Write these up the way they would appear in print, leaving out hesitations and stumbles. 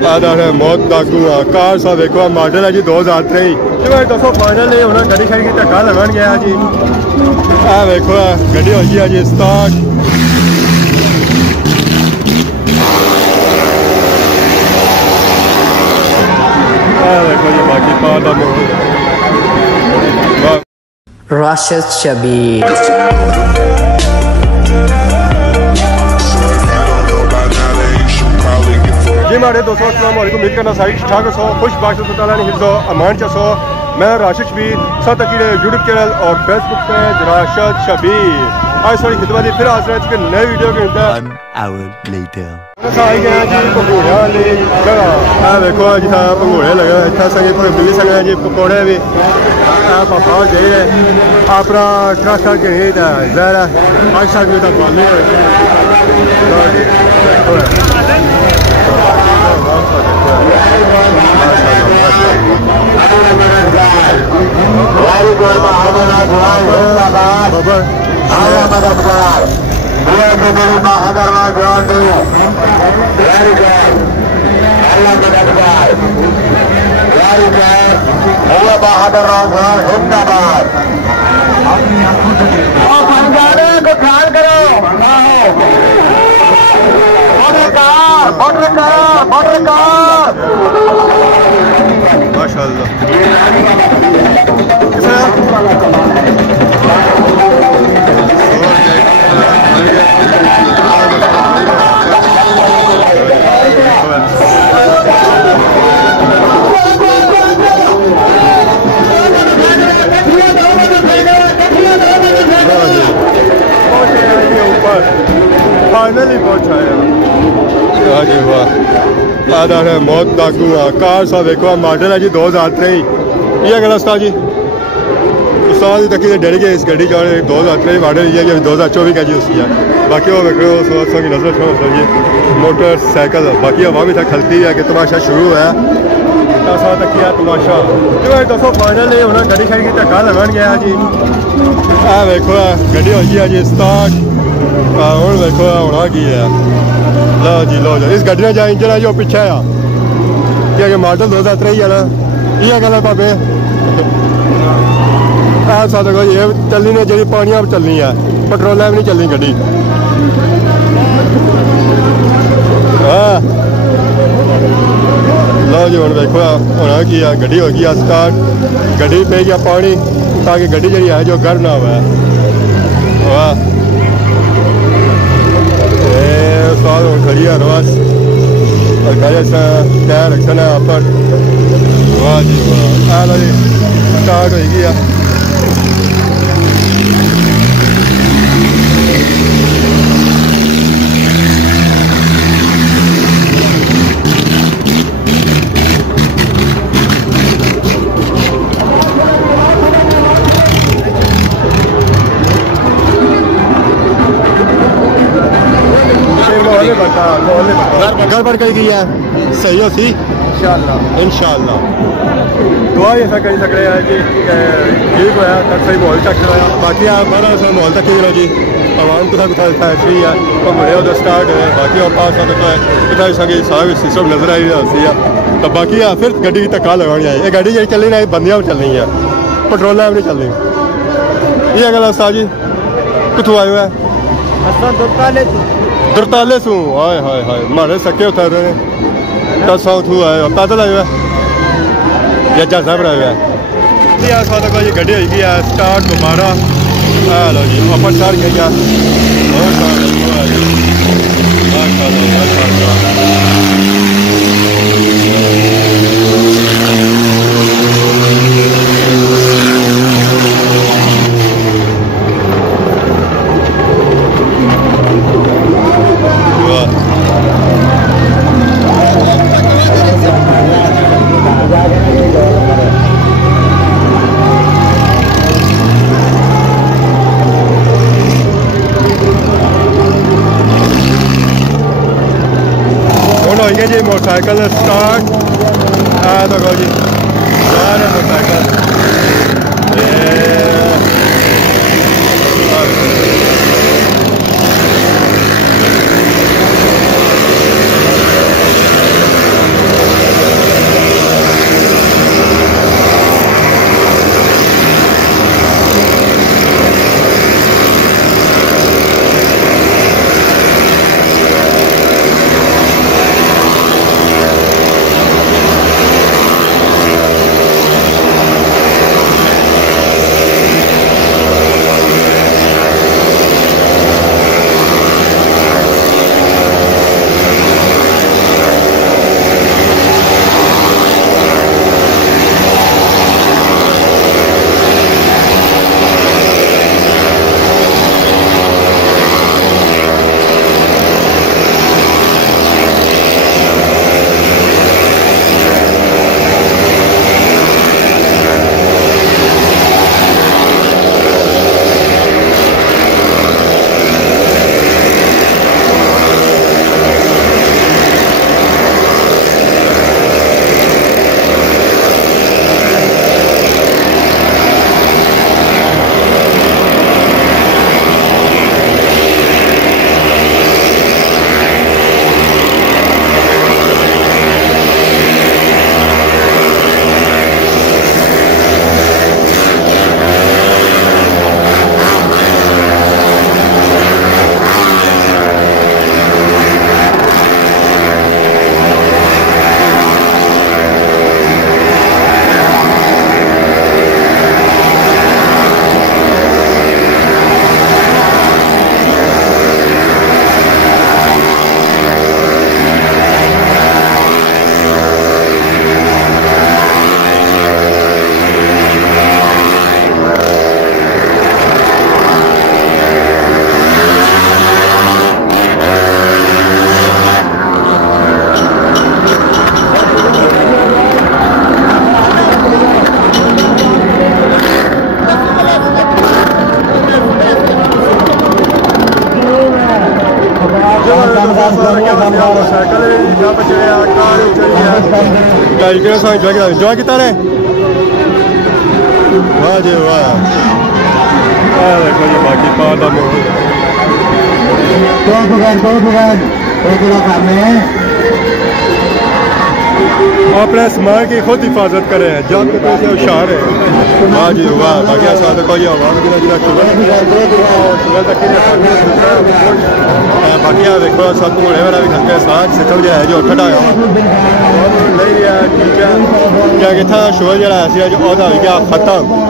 आदा है मौत डाकू कार सा देखो मॉडल है जी 2023 जी भाई दोस्तों फाइनल नहीं होना गड्डी शायद की धक्का लगन गया जी देखो गड्डी हो गई जी स्टार्ट देखो जी बाकी पादा Rashid Shabir जी हमारे दोस्तों अस्सलाम वालेकुम उम्मीद करना सारी ठाक सो खुश बाश हिफ्ज़ो अमान चसो मैं राशिद शबीर साथ अकीड़े यूट्यूब चैनल और फेसबुक पे राशिद शबीर आज थोड़ी खिदमत फिर हाजिर है एक नए वीडियो के अंदर आई गए जी पकौड़े वाली जगह देखो जितना पकौड़े लगे इतना संगे थोड़े मिली सकते हैं जी पकौड़े भी पापा जाइए अपना ट्रक के नहीं था जहर आज शायद तक वाले फाइनली पहुंचा जी वाह आदा है मौत डाकू कार सा देखो मॉडल है जी 2023 ये गल उस्ताद जी उस्ताद तक डर गए इस गड्डी का 2023 मॉडल ये 2024 का जी उसकी है बाकी वो देखो की नजर छोड़ो जी मोटरसाइकिल बाकी हवा भी था खलती है कि तमाशा शुरू है तक किया तमाशा जी भाई दोस्तों फाइनल नहीं होना गड्डी शायद की धक्का लगन गया जी देखो गड्डी हो गई जी स्टार्ट हूँ देखो होना की है लो जी इस गड्डी का इंजन है जो पिछे आ कि मॉडल 2023 है ना ये गल है भावे देखो ये चलनी ने जी पानिया चलनी है पेट्रोल भी नहीं चलनी गड्डी लो जी हम देखो होना की है गड्डी हो गई स्टार्ट गड्डी पे गया पानी ताकि गड्डी जी है जो गर्म ना हुआ वाह साल खड़ी है बस और गाड़ी टायर रखना है पर वाह जी वाह लो जी स्टार्ट हो गई घर पर कही गई है सही हो सी इंशाल्लाह दुआ ऐसा कर सकते हैं कि ठीक होया सही माहौल तक बाकी आप बारह माहौल तक जी आवाम कुछ कुछ फैक्ट्री है और बड़े उधर स्टार्ट है बाकी और पास कुछ सारा सिस्टम नजर आई रही है तो बाकी फिर गड्डी की धक्का लगानी है ये गड्डी जी चलनी ना बंदियां भी चलनी है पेट्रोल भी नहीं चलनी ये गल उस्ताद जी कितों आयो है दुरताले सू हाय हाय हाय मारे सके उतर रहे दस थू आए पैदल आए हुआ या जहाजा पर आया है ये गड्डी होगी स्टार्ट दोबारा लो जी अपन स्टार्ट किया जी मोटरसाइकिल स्टार्ट देखो जी सारे मोटरसाइकिल कार चली है गाड़ी के साथ एंजॉय कितना ने वाह जी वाह देखो जी बाकी पार का माहौल अपने सामान की खुद हिफाजत करें जब तक ऐसे होशियार है वाह जी वाह बाकी साथ कोई आवाज बाकी देखो सब घोड़े वाला भी खड़के साथ से चल जाए जो खड़ा है नहीं रहा ठीक है क्या कि था शो जरा ऐसी जो औदा हो गया खत्म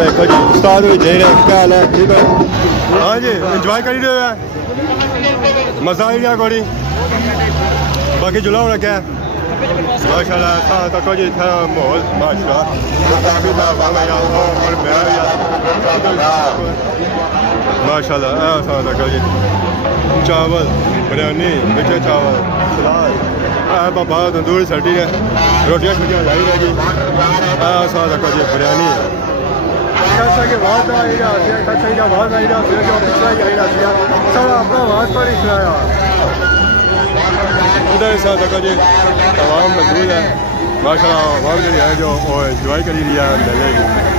देखो जी उस्ताद भी दे रहे क्या हाल है ठीक है हाँ जी एंजॉय कर रहे हो मजा आई गया गोड़ी बाकी जुला होना क्या माशाल्लाह था तक जी था माहौल माशाल्लाह तक जी चावल बिरयानी मीठे चावल सलाद बाबा तंदूरी सब्जी है रोटियां छोटियां लाई रहेगी तक जी बिरयानी के बाद आई रहा के बाद आई रहा फिर जो पिछला ही आई रहा सब अपना आवाज पर ही खिलाया उधर साथ तक जी तमाम मौजूद है माशाल्लाह आवाम जो है जो एंजॉय करी लिया मिलेगी